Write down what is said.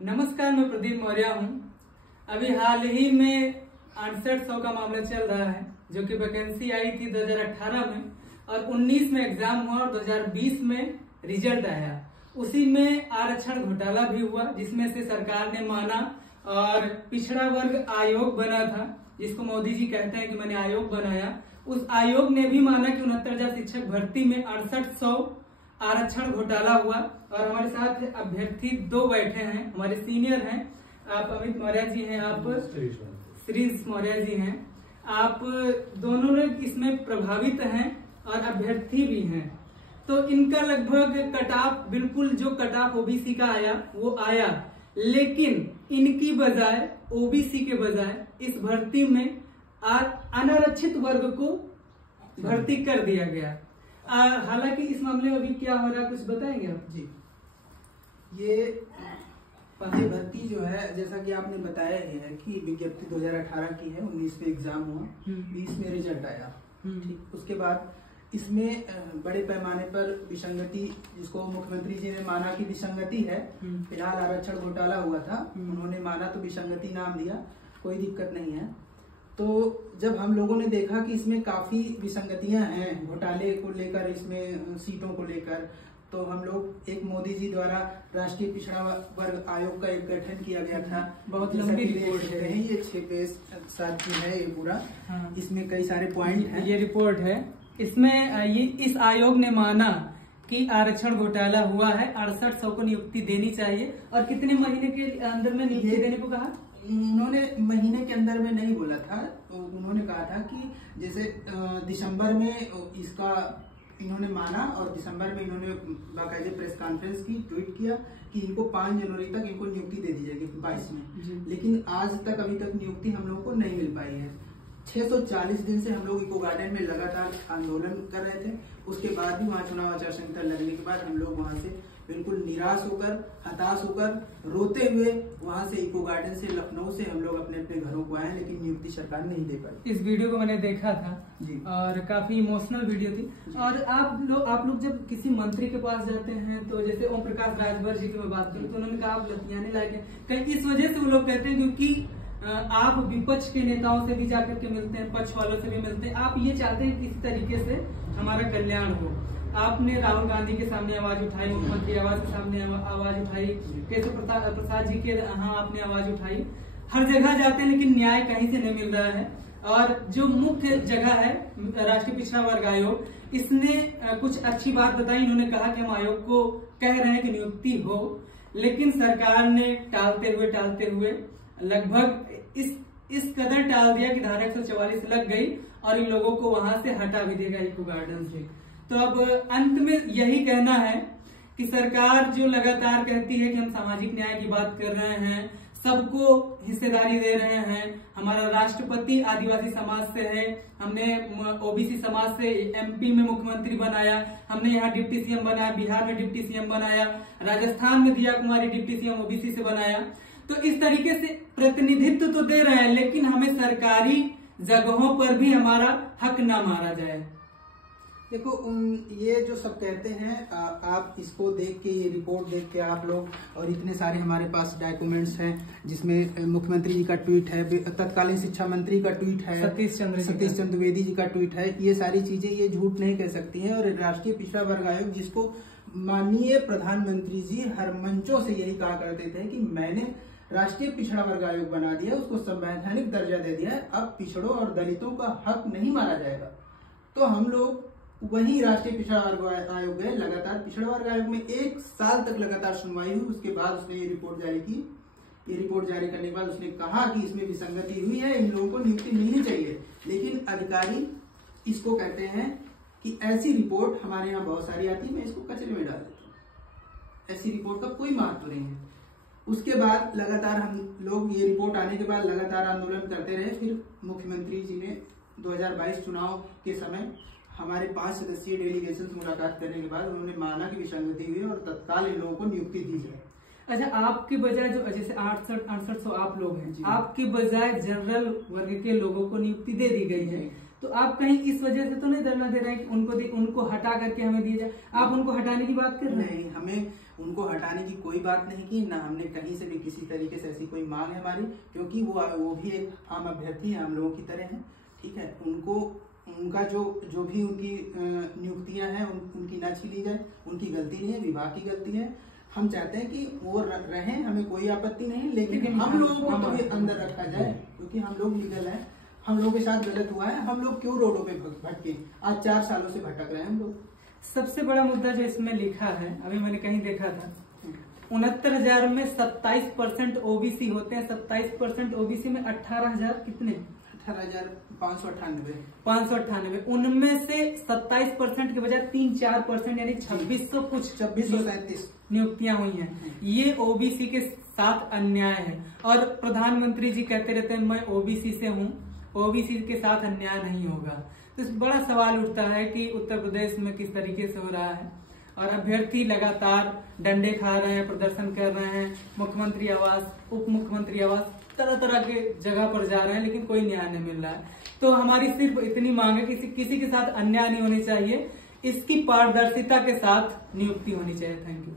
नमस्कार, मैं प्रदीप मौर्य हूँ। अभी हाल ही में 6800 का मामला चल रहा है, जो कि वैकेंसी आई थी 2018 में और 19 में एग्जाम हुआ और 2020 में रिजल्ट आया। उसी में आरक्षण घोटाला भी हुआ, जिसमें से सरकार ने माना और पिछड़ा वर्ग आयोग बना था, जिसको मोदी जी कहते हैं कि मैंने आयोग बनाया। उस आयोग ने भी माना कि 69,000 शिक्षक भर्ती में 6800 आरक्षण घोटाला हुआ। और हमारे साथ अभ्यर्थी दो बैठे हैं, हमारे सीनियर हैं। आप अमित मौर्य जी हैं, आप श्रीश मौर्य जी हैं। आप दोनों लोग इसमें प्रभावित हैं और अभ्यर्थी भी हैं। तो इनका लगभग कट-ऑफ, बिल्कुल जो कट-ऑफ ओबीसी का आया वो आया, लेकिन इनकी बजाय, ओबीसी के बजाय इस भर्ती में अनारक्षित वर्ग को भर्ती कर दिया गया। हालांकि इस मामले में अभी क्या हो रहा है, कुछ बताएंगे आप? जी, ये भर्ती जो है, जैसा कि आपने बताया ही है कि विज्ञप्ति 2018 की है, 19 में एग्जाम हुआ, 20 में रिजल्ट आया। ठीक, उसके बाद इसमें बड़े पैमाने पर विसंगति, जिसको मुख्यमंत्री जी ने माना कि विसंगति है, फिलहाल आरक्षण घोटाला हुआ था, उन्होंने माना तो विसंगति नाम दिया, कोई दिक्कत नहीं है। तो जब हम लोगों ने देखा कि इसमें काफी विसंगतियां हैं घोटाले को लेकर, इसमें सीटों को लेकर, तो हम लोग एक मोदी जी द्वारा राष्ट्रीय पिछड़ा वर्ग आयोग का एक गठन किया गया था। बहुत लंबी रिपोर्ट है, ये 6 पेज 7 की है ये पूरा। हाँ। इसमें कई सारे पॉइंट हैं। ये रिपोर्ट है, इसमें ये इस आयोग ने माना कि आरक्षण घोटाला हुआ है, 6800 को नियुक्ति देनी चाहिए। और कितने महीने के अंदर में नियुक्ति देने को कहा? उन्होंने महीने के अंदर में नहीं बोला था, तो उन्होंने कहा था कि जैसे दिसंबर में इसका इन्होंने माना और दिसंबर में इन्होंने बाकायदे प्रेस कॉन्फ्रेंस की, ट्वीट किया कि इनको 5 जनवरी तक इनको नियुक्ति दे दी जाएगी 22 में। लेकिन आज तक अभी तक नियुक्ति हम लोगों को नहीं मिल पाई है। 640 दिन से हम लोग इको गार्डन में लगातार आंदोलन कर रहे थे। उसके बाद भी वहाँ चुनाव आचार संहिता लगने के बाद हम लोग वहाँ से बिल्कुल निराश होकर, हताश होकर, रोते हुए वहाँ से इको गार्डन से, लखनऊ से हम लोग अपने अपने घरों को आए, लेकिन नियुक्ति सरकार नहीं दे पाई। इस वीडियो को मैंने देखा था जी, और काफी इमोशनल वीडियो थी। और आप लोग जब किसी मंत्री के पास जाते हैं, तो जैसे ओम प्रकाश राजभर जी की मैं बात करूँ, तो उन्होंने कहा आप लतियाने लायक हैं। कहीं इस वजह से वो लोग कहते हैं क्योंकि आप विपक्ष के नेताओं से भी जाकर के मिलते हैं, पक्ष वालों से भी मिलते हैं, आप ये चाहते हैं कि इस तरीके से हमारा कल्याण हो। आपने राहुल गांधी के सामने आवाज उठाई, मुख्यमंत्री आवाज के सामने आवाज उठाई, केशव प्रसाद जी के यहाँ आपने आवाज उठाई। हर जगह जाते हैं, लेकिन न्याय कहीं से नहीं मिल रहा है। और जो मुख्य जगह है राष्ट्रीय पिछड़ा वर्ग आयोग, इसने कुछ अच्छी बात बताई। इन्होंने कहा कि हम आयोग को कह रहे हैं कि नियुक्ति हो, लेकिन सरकार ने टालते हुए लगभग इस कदर टाल दिया कि धारा 144 लग गई और इन लोगों को वहां से हटा भी देगा इको गार्डन से। तो अब अंत में यही कहना है कि सरकार जो लगातार कहती है कि हम सामाजिक न्याय की बात कर रहे हैं, सबको हिस्सेदारी दे रहे हैं, हमारा राष्ट्रपति आदिवासी समाज से है, हमने ओबीसी समाज से एमपी में मुख्यमंत्री बनाया, हमने यहाँ डिप्टी सीएम बनाया, बिहार में डिप्टी सीएम बनाया, राजस्थान में दिया कुमारी डिप्टी सीएम ओबीसी से बनाया। तो इस तरीके से प्रतिनिधित्व तो दे रहे हैं, लेकिन हमें सरकारी जगहों पर भी हमारा हक ना मारा जाए। देखो, ये जो सब कहते हैं, आप इसको देख के, ये रिपोर्ट देख के आप लोग, और इतने सारे हमारे पास डॉक्यूमेंट्स हैं जिसमें मुख्यमंत्री जी का ट्वीट है, तत्कालीन शिक्षा मंत्री का ट्वीट है, सतीश चंद्र द्विवेदी जी का ट्वीट है, ये सारी चीजें ये झूठ नहीं कह सकती हैं। और राष्ट्रीय पिछड़ा वर्ग आयोग, जिसको माननीय प्रधानमंत्री जी हर मंचों से यही कहा करते थे कि मैंने राष्ट्रीय पिछड़ा वर्ग आयोग बना दिया, उसको संवैधानिक दर्जा दे दिया है, अब पिछड़ों और दलितों का हक नहीं मारा जाएगा। तो हम लोग वही राष्ट्रीय पिछड़ा वर्ग आयोग गए, लगातार पिछड़ा वर्ग आयोग में 1 साल तक लगातार सुनवाई हुई। उसके बाद उसने ये रिपोर्ट जारी की। ये रिपोर्ट जारी करने के बाद उसने कहा कि इसमें विसंगति हुई है, इन लोगों को नियुक्ति मिलनी चाहिए। लेकिन अधिकारी इसको कहते हैं कि ऐसी रिपोर्ट हमारे यहाँ बहुत सारी आती है, मैं इसको कचरे में डाल देता हूँ, ऐसी रिपोर्ट का कोई महत्व नहीं है। उसके बाद लगातार हम लोग, ये रिपोर्ट आने के बाद लगातार आंदोलन करते रहे। फिर मुख्यमंत्री जी ने 2022 चुनाव के समय हमारे 5 सदस्यीय डेलीगेशन से मुलाकात करने के बाद उन्होंने माना कि विसंगति हुई और तत्काल इन लोगों को नियुक्ति दी जाए। अच्छा, आपके बजाय जो जैसे 6800 आप लोग हैं, आपके बजाय जनरल वर्ग के लोगों को नियुक्ति दे दी गई है, तो आप कहीं इस वजह से तो नहीं धरना दे रहे हैं कि उनको हटा करके हमें दिया जाए? आप उनको हटाने की बात कर रहे हैं? नहीं, हमें उनको हटाने की कोई बात नहीं की, ना हमने कहीं से भी किसी तरीके से ऐसी कोई मांग है हमारी, क्योंकि वो भी एक आम अभ्यर्थी है, हम लोगों की तरह है। ठीक है, उनका जो भी उनकी नियुक्तियां हैं उनकी ना छीली जाए, उनकी गलती नहीं है, विभाग की गलती है। हम चाहते हैं कि वो रहें, हमें कोई आपत्ति नहीं, लेकिन हम लोगों को तो अंदर रखा जाए, क्योंकि हम लोग लीगल हैं। हम लोगों के साथ गलत हुआ है, हम लोग क्यों रोडों पे भटके? आज 4 सालों से भटक रहे हैं हम लोग। सबसे बड़ा मुद्दा जो इसमें लिखा है, अभी मैंने कहीं देखा था, 69,000 में 27% ओबीसी होते हैं। 27% ओबीसी में 18,000 कितने? 18,598। उनमें से 27% के बजाय 3-4% यानी 2637 नियुक्तियां हुई हैं। ये ओबीसी के साथ अन्याय है। और प्रधानमंत्री जी कहते रहते हैं मैं ओबीसी से हूँ, ओबीसी के साथ अन्याय नहीं होगा। तो बड़ा सवाल उठता है कि उत्तर प्रदेश में किस तरीके से हो रहा है, और अभ्यर्थी लगातार डंडे खा रहे हैं, प्रदर्शन कर रहे हैं, मुख्यमंत्री आवास, उप मुख्यमंत्री आवास, तरह तरह के जगह पर जा रहे हैं, लेकिन कोई न्याय नहीं मिल रहा है। तो हमारी सिर्फ इतनी मांग है कि किसी के साथ अन्याय नहीं होनी चाहिए, इसकी पारदर्शिता के साथ नियुक्ति होनी चाहिए। Thank you.